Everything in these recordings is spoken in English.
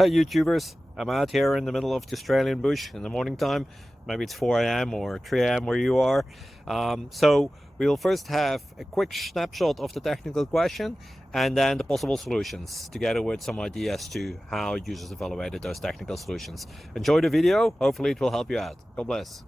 Hi YouTubers, I'm out here in the middle of the Australian bush in the morning time. Maybe it's 4 a.m. or 3 a.m. where you are. So we'll first have a quick snapshot of the technical question and then the possible solutions, together with some ideas to how users evaluated those technical solutions. Enjoy the video, hopefully it will help you out. God bless.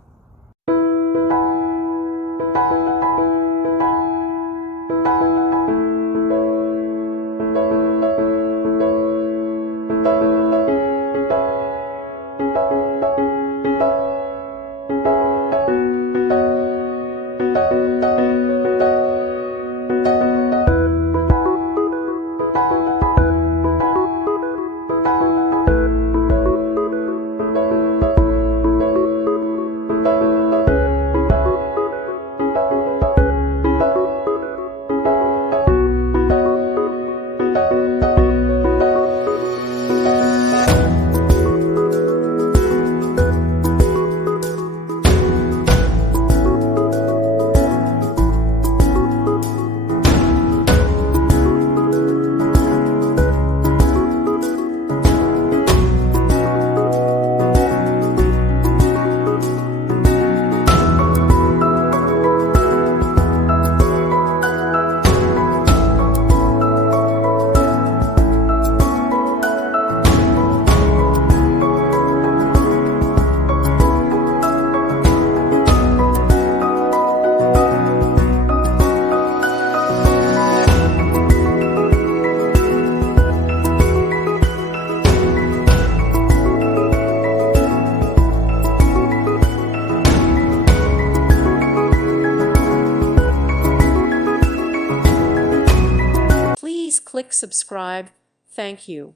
Please click subscribe. Thank you.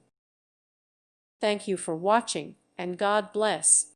Thank you for watching, and God bless.